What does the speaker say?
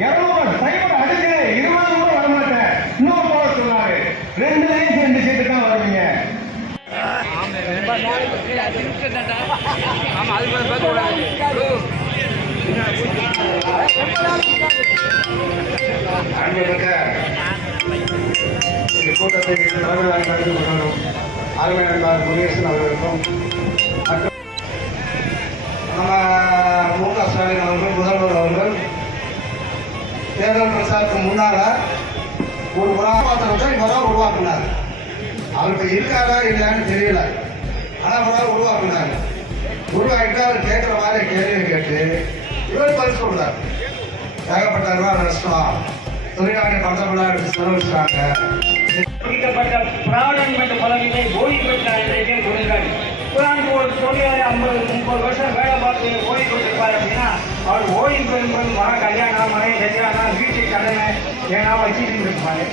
200 சைபர் அடிச்சு 20 கூட வர மாட்டேன் இன்னும் போட சொன்னாரு. 2 சீட்டு தான் வருவீங்க. கூட்டத்தை தலைமையாக நடந்து கொண்டாடும் அருமையாளர் முருகேசன் அவர்களுக்கும் நம்ம மு.க. ஸ்டாலின் அவர்கள் முதல்வர் அவர்கள் தேர்தல் பிரச்சாரத்துக்கு முன்னால ஒரு உருவாக்கத்தை இவரால் உருவாக்குனார். அவருக்கு இருக்காரா இல்லையான்னு தெரியல, ஆனால் அவரால் உருவாக்குனாங்க. உருவாக்கிட்டு அவர் கேட்குற மாதிரி கேள்வி கேட்டு இவர் பதில் சொல்றார். ஏகப்பட்ட ரூபா நஷ்டம், தொழிலாளி பணத்தை செலவிட்டாங்க. பிராணன் பதவியை ஓய்வு பெற்ற தொழிலாளி ஒரு தொழிலாளி 50-30 வருஷம் வேலை பார்த்து ஓய்வு பெற்றிருப்பார் அப்படின்னா அவர் ஓய்வு பெறும்போது கல்யாணம், மனை கல்யாணம், வீட்டு கடனை ஏன்னா வச்சுட்டு இருப்பாரு.